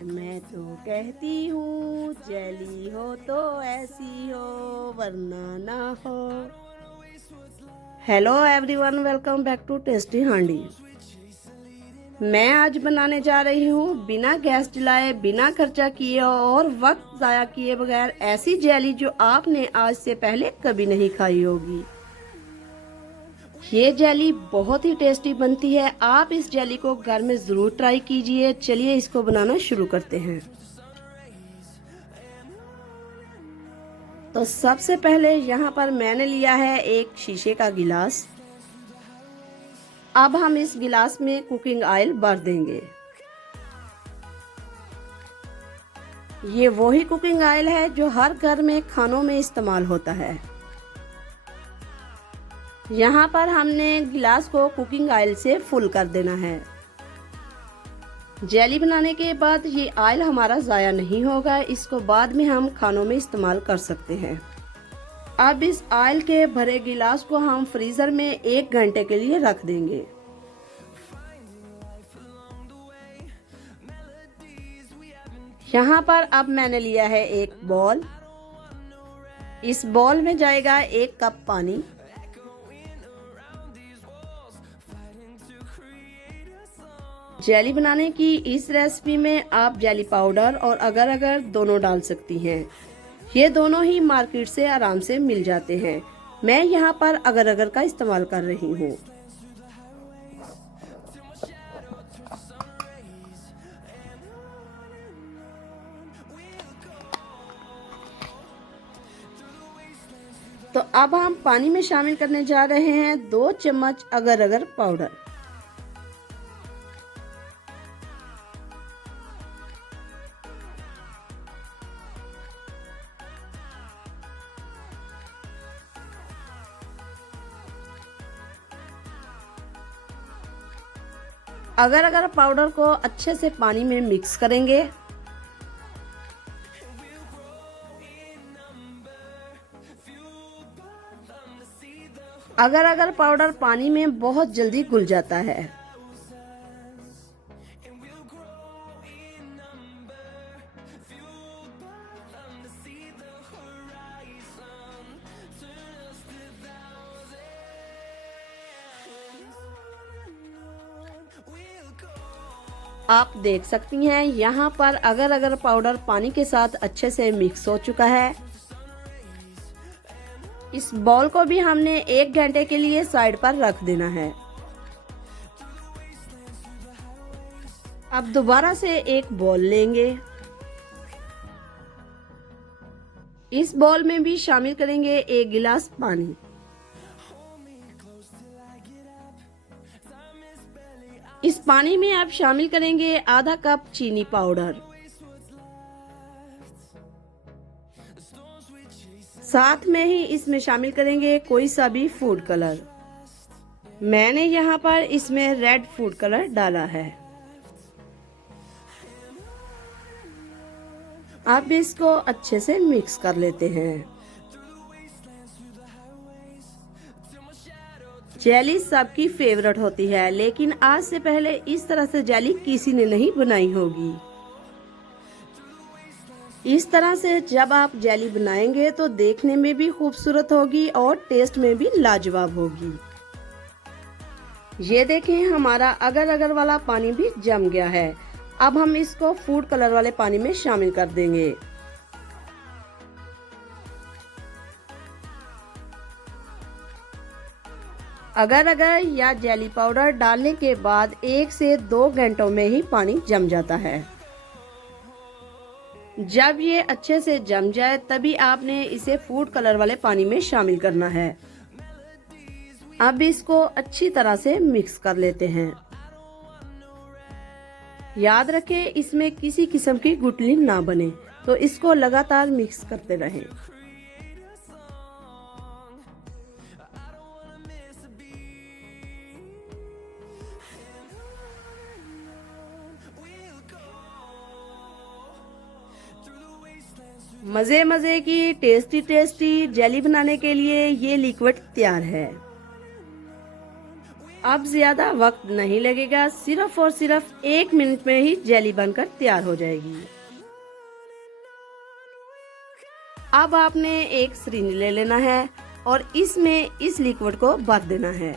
मैं तो कहती हूँ जेली हो तो ऐसी हो वरना ना हो। Hello everyone, welcome back to tasty Handi. मैं आज बनाने जा रही हूँ बिना गैस जलाए, बिना खर्चा किए और वक्त ज़ाया किए बगैर ऐसी जेली जो आपने आज से पहले कभी नहीं खाई होगी। ये जेली बहुत ही टेस्टी बनती है। आप इस जेली को घर में ज़रूर ट्राई कीजिए। चलिए इसको बनाना शुरू करते हैं। तो सबसे पहले यहाँ पर मैंने लिया है एक शीशे का गिलास। अब हम इस गिलास में कुकिंग ऑयल भर देंगे। ये वही कुकिंग ऑयल है जो हर घर में खानों में इस्तेमाल होता है। यहाँ पर हमने गिलास को कुकिंग ऑयल से फुल कर देना है। जेली बनाने के बाद ये ऑयल हमारा ज़ाया नहीं होगा, इसको बाद में हम खानों में इस्तेमाल कर सकते हैं। अब इस ऑयल के भरे गिलास को हम फ्रीजर में 1 घंटे के लिए रख देंगे। यहाँ पर अब मैंने लिया है एक बॉल। इस बॉल में जाएगा 1 कप पानी। जेली बनाने की इस रेसिपी में आप जेली पाउडर और अगर अगर दोनों डाल सकती हैं। ये दोनों ही मार्केट से आराम से मिल जाते हैं। मैं यहाँ पर अगर अगर का इस्तेमाल कर रही हूँ। तो अब हम पानी में शामिल करने जा रहे हैं 2 चम्मच अगर अगर पाउडर। अगर अगर पाउडर को अच्छे से पानी में मिक्स करेंगे। अगर अगर पाउडर पानी में बहुत जल्दी घुल जाता है। आप देख सकती हैं यहाँ पर अगर अगर पाउडर पानी के साथ अच्छे से मिक्स हो चुका है। इस बॉल को भी हमने 1 घंटे के लिए साइड पर रख देना है। अब दोबारा से एक बॉल लेंगे। इस बॉल में भी शामिल करेंगे 1 गिलास पानी। इस पानी में अब शामिल करेंगे आधा कप चीनी पाउडर। साथ में ही इसमें शामिल करेंगे कोई सा भी फूड कलर। मैंने यहाँ पर इसमें रेड फूड कलर डाला है। अब इसको अच्छे से मिक्स कर लेते हैं। जेली सबकी फेवरेट होती है, लेकिन आज से पहले इस तरह से जेली किसी ने नहीं बनाई होगी। इस तरह से जब आप जेली बनाएंगे तो देखने में भी खूबसूरत होगी और टेस्ट में भी लाजवाब होगी। ये देखें, हमारा अगर अगर वाला पानी भी जम गया है। अब हम इसको फूड कलर वाले पानी में शामिल कर देंगे। अगर अगर या जेली पाउडर डालने के बाद 1 से 2 घंटों में ही पानी जम जाता है। जब ये अच्छे से जम जाए तभी आपने इसे फूड कलर वाले पानी में शामिल करना है। अब इसको अच्छी तरह से मिक्स कर लेते हैं। याद रखें, इसमें किसी किस्म की गुठली ना बने, तो इसको लगातार मिक्स करते रहें। मज़े मज़े की टेस्टी जेली बनाने के लिए ये लिक्विड तैयार है। अब ज्यादा वक्त नहीं लगेगा, सिर्फ और सिर्फ 1 मिनट में ही जेली बनकर तैयार हो जाएगी। अब आपने एक सिरिंज ले लेना है और इसमें इस लिक्विड को भर देना है।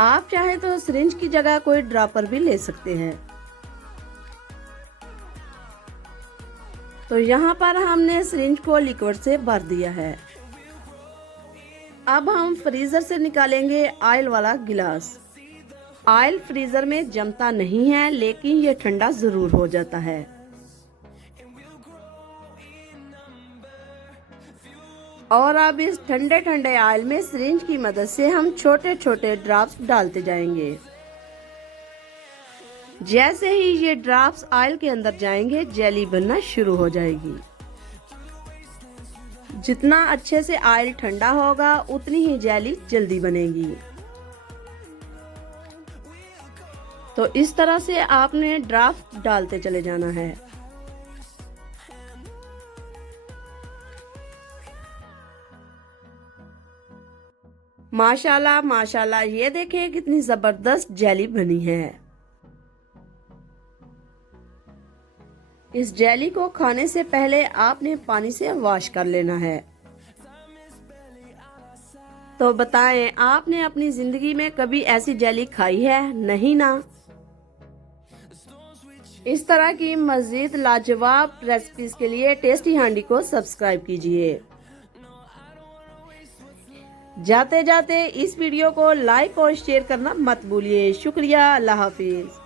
आप चाहे तो सिरिंज की जगह कोई ड्रॉपर भी ले सकते हैं। तो यहाँ पर हमने सिरिंज को लिक्विड से भर दिया है। अब हम फ्रीजर से निकालेंगे ऑयल वाला गिलास। ऑयल फ्रीजर में जमता नहीं है, लेकिन ये ठंडा जरूर हो जाता है। और अब इस ठंडे ठंडे ऑयल में सिरिंज की मदद से हम छोटे छोटे ड्रॉप्स डालते जाएंगे। जैसे ही ये ड्रॉप्स ऑयल के अंदर जाएंगे, जेली बनना शुरू हो जाएगी। जितना अच्छे से ऑयल ठंडा होगा, उतनी ही जेली जल्दी बनेगी। तो इस तरह से आपने ड्रॉप डालते चले जाना है। माशाल्लाह माशाल्लाह, ये देखिए कितनी जबरदस्त जेली बनी है। इस जेली को खाने से पहले आपने पानी से वॉश कर लेना है। तो बताएं, आपने अपनी जिंदगी में कभी ऐसी जेली खाई है? नहीं ना। इस तरह की मज़ीद लाजवाब रेसिपीज के लिए टेस्टी हांडी को सब्सक्राइब कीजिए। जाते जाते इस वीडियो को लाइक और शेयर करना मत भूलिए। शुक्रिया, अल्लाह हाफिज।